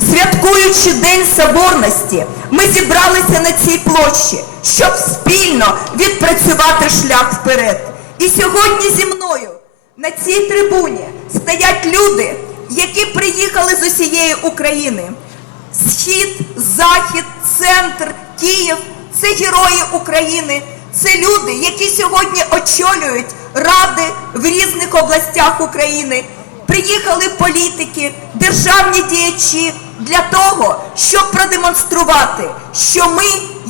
святкуючи День Соборності, ми зібралися на цій площі, щоб спільно відпрацювати шлях вперед. І сьогодні зі мною на цій трибуні стоять люди, які приїхали з усієї України. Схід, захід, центр, Київ це герої України. Це люди, які сьогодні очолюють ради в різних областях України. Приїхали політики, державні діячі для того, щоб продемонструвати, що ми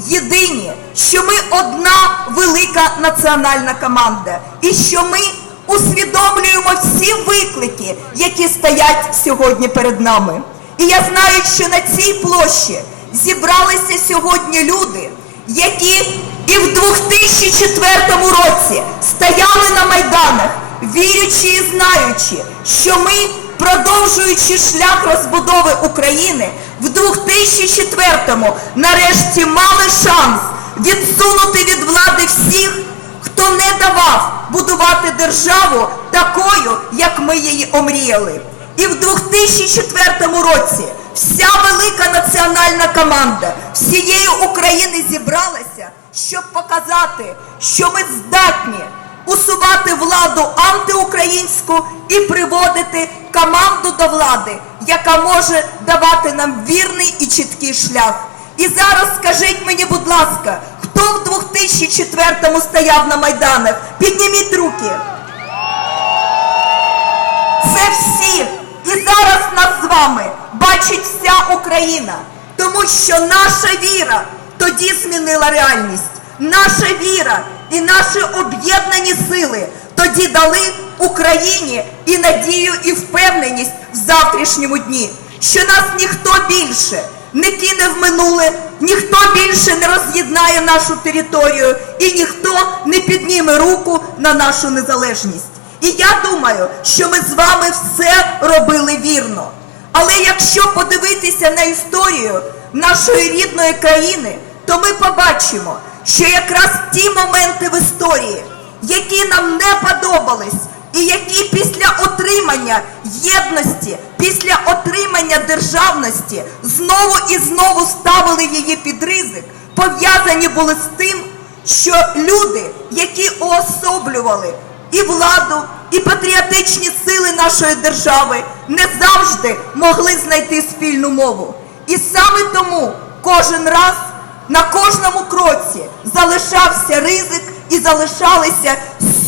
єдині, що ми одна велика національна команда, і що ми усвідомлюємо всі виклики, які стоять сьогодні перед нами. І я знаю, що на цій площі зібралися сьогодні люди, які і в 2004 році стояли на майданах, вірячи і знаючи, що ми, продовжуючи шлях розбудови України, в 2004-му нарешті мали шанс відсунути від влади всіх, хто не давав будувати державу такою, як ми її омріяли. І в 2004 році вся велика національна команда всієї України зібралася, щоб показати, що ми здатні усувати владу антиукраїнську і приводити команду до влади, яка може давати нам вірний і чіткий шлях. І зараз скажіть мені, будь ласка, хто в 2004-му стояв на майданах? Підніміть руки. Це всі. І зараз нас з вами бачить вся Україна. Тому що наша віра тоді змінила реальність. Наша віра і наші об'єднані сили тоді дали Україні і надію, і впевненість в завтрашньому дні, що нас ніхто більше не кине в минуле, ніхто більше не роз'єднає нашу територію і ніхто не підніме руку на нашу незалежність. І я думаю, що ми з вами все робили вірно. Але якщо подивитися на історію нашої рідної країни, то ми побачимо, що якраз ті моменти в історії, які нам не подобались, і які після отримання єдності, після отримання державності знову і знову ставили її під ризик, пов'язані були з тим, що люди, які уособлювали і владу, і патріотичні сили нашої держави не завжди могли знайти спільну мову. І саме тому кожен раз на кожному кроці залишався ризик і залишалися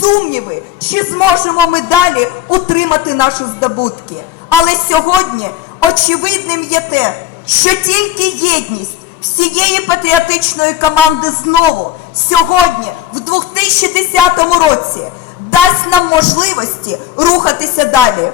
сумніви, чи зможемо ми далі утримати наші здобутки. Але сьогодні очевидним є те, що тільки єдність всієї патріотичної команди знову сьогодні, в 2010 році, дасть нам можливості рухатися далі.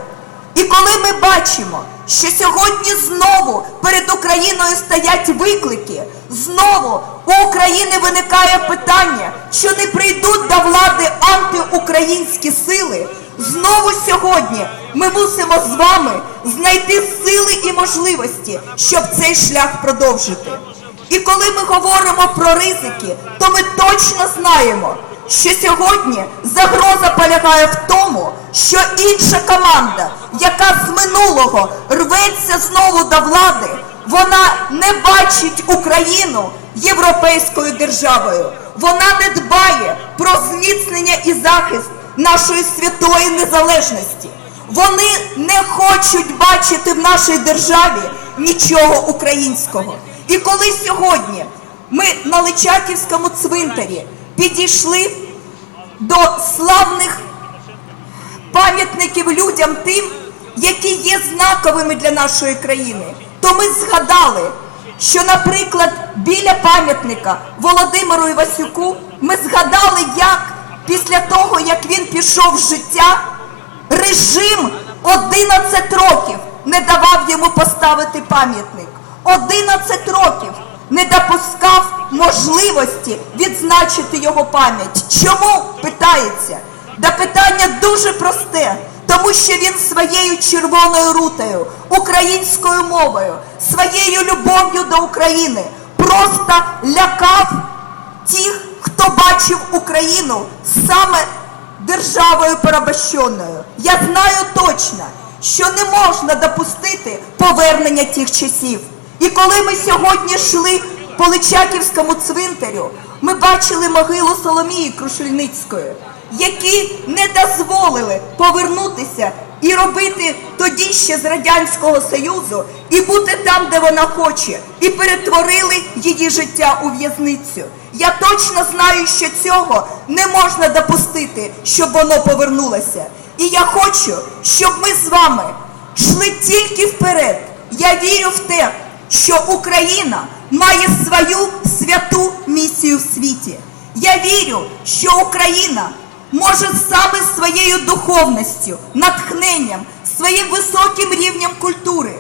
І коли ми бачимо, що сьогодні знову перед Україною стоять виклики, знову у України виникає питання, що не прийдуть до влади антиукраїнські сили, знову сьогодні ми мусимо з вами знайти сили і можливості, щоб цей шлях продовжити. І коли ми говоримо про ризики, то ми точно знаємо, що сьогодні загроза полягає в тому, що інша команда, яка з минулого рветься знову до влади, вона не бачить Україну європейською державою. Вона не дбає про зміцнення і захист нашої святої незалежності. Вони не хочуть бачити в нашій державі нічого українського. І коли сьогодні ми на Личаківському цвинтарі підійшли до славних пам'ятників людям тим, які є знаковими для нашої країни, то ми згадали, що, наприклад, біля пам'ятника Володимиру Івасюку ми згадали, як після того, як він пішов з життя, режим 11 років не давав йому поставити пам'ятник. 11 років не допускав можливості відзначити його пам'ять. Чому питається? Да питання дуже просте, тому що він своєю червоною рутою, українською мовою, своєю любов'ю до України просто лякав тих, хто бачив Україну саме державою порабощеною. Я знаю точно, що не можна допустити повернення тих часів. І коли ми сьогодні йшли по Личаківському цвинтарю, ми бачили могилу Соломії Крушельницької, які не дозволили повернутися і робити тоді ще з Радянського Союзу і бути там, де вона хоче, і перетворили її життя у в'язницю. Я точно знаю, що цього не можна допустити, щоб воно повернулося. І я хочу, щоб ми з вами йшли тільки вперед. Я вірю в те, що Україна має свою святу місію в світі. Я вірю, що Україна може саме своєю духовністю, натхненням, своїм високим рівнем культури,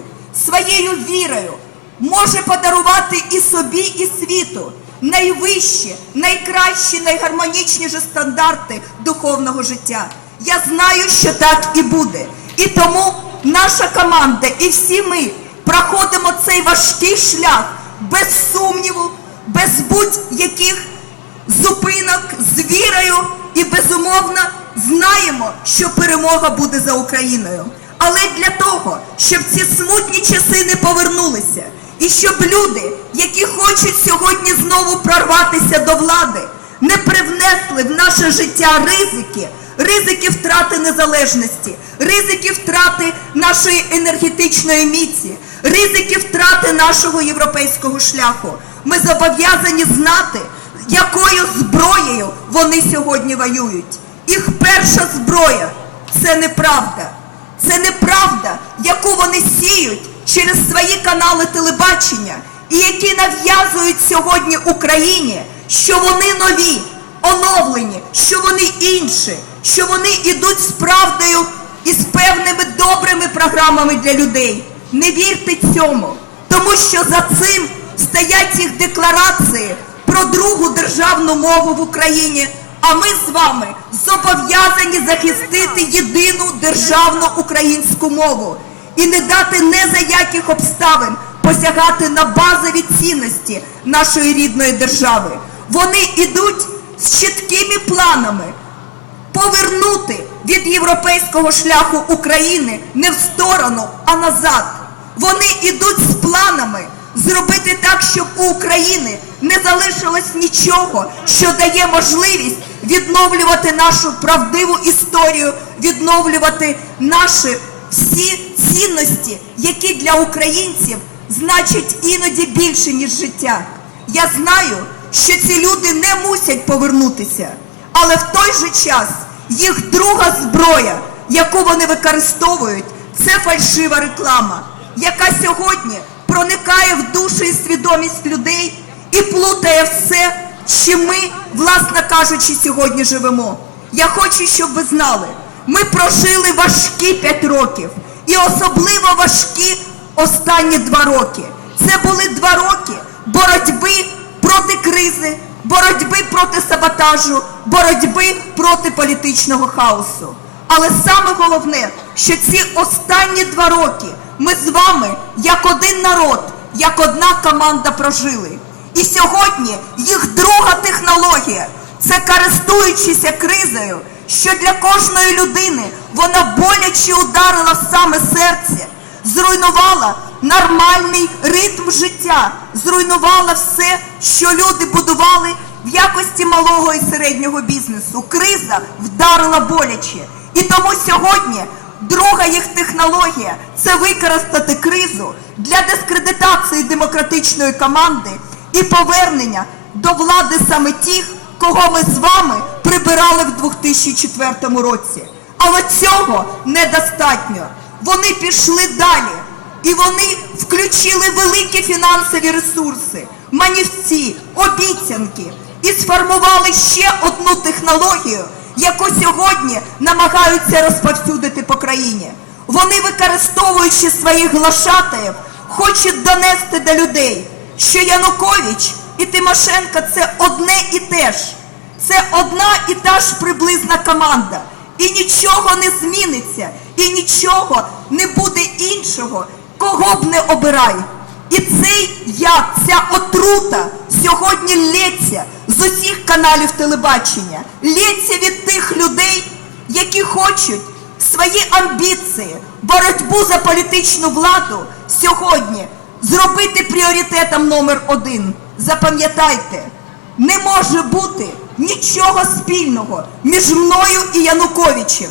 своєю вірою може подарувати і собі, і світу найвищі, найкращі, найгармонічніші стандарти духовного життя. Я знаю, що так і буде. І тому наша команда і всі ми проходимо цей важкий шлях без сумніву, без будь-яких зупинок з вірою і безумовно знаємо, що перемога буде за Україною. Але для того, щоб ці смутні часи не повернулися, і щоб люди, які хочуть сьогодні знову прорватися до влади, не привнесли в наше життя ризики, ризики втрати незалежності, ризики втрати нашої енергетичної міці, ризики втрати нашого європейського шляху. Ми зобов'язані знати, якою зброєю вони сьогодні воюють. Їх перша зброя це неправда. Це неправда, яку вони сіють через свої канали телебачення і які нав'язують сьогодні Україні, що вони нові, оновлені, що вони інші, що вони йдуть з правдою і з певними добрими програмами для людей. Не вірте цьому, тому що за цим стоять їх декларації про другу державну мову в Україні. А ми з вами зобов'язані захистити єдину державну українську мову і не дати не за яких обставин посягати на базові цінності нашої рідної держави. Вони йдуть з чіткими планами повернути від європейського шляху України не в сторону, а назад. Вони йдуть з планами зробити так, щоб у України не залишилось нічого, що дає можливість відновлювати нашу правдиву історію, відновлювати наші всі цінності, які для українців значать іноді більше, ніж життя. Я знаю, що ці люди не мусять повернутися, але в той же час їх друга зброя, яку вони використовують, це фальшива реклама, яка сьогодні проникає в душу і свідомість людей і плутає все, чим ми, власне кажучи, сьогодні живемо. Я хочу, щоб ви знали, ми прожили важкі п'ять років, і особливо важкі останні два роки. Це були два роки боротьби проти кризи, боротьби проти саботажу, боротьби проти політичного хаосу. Але саме головне, що ці останні два роки ми з вами, як один народ, як одна команда прожили. І сьогодні їх друга технологія це користуючися кризою, що для кожної людини вона боляче ударила в саме серце, зруйнувала нормальний ритм життя, зруйнувала все, що люди будували в якості малого і середнього бізнесу. Криза вдарила боляче. І тому сьогодні друга їх технологія це використати кризу для дискредитації демократичної команди і повернення до влади саме тих, кого ми з вами прибирали в 2004 році. Але цього недостатньо. Вони пішли далі. І вони включили великі фінансові ресурси, манівці, обіцянки і сформували ще одну технологію, яку сьогодні намагаються розповсюдити по країні. Вони, використовуючи своїх глашатаїв, хочуть донести до людей, що Янукович і Тимошенко це одне і те ж. Це одна і та ж приблизна команда. І нічого не зміниться, і нічого не буде іншого, кого б не обирай. І цей яд, ця отрута сьогодні лється з усіх каналів телебачення, лється від тих людей, які хочуть свої амбіції, боротьбу за політичну владу сьогодні зробити пріоритетом номер один. Запам'ятайте, не може бути нічого спільного між мною і Януковичем.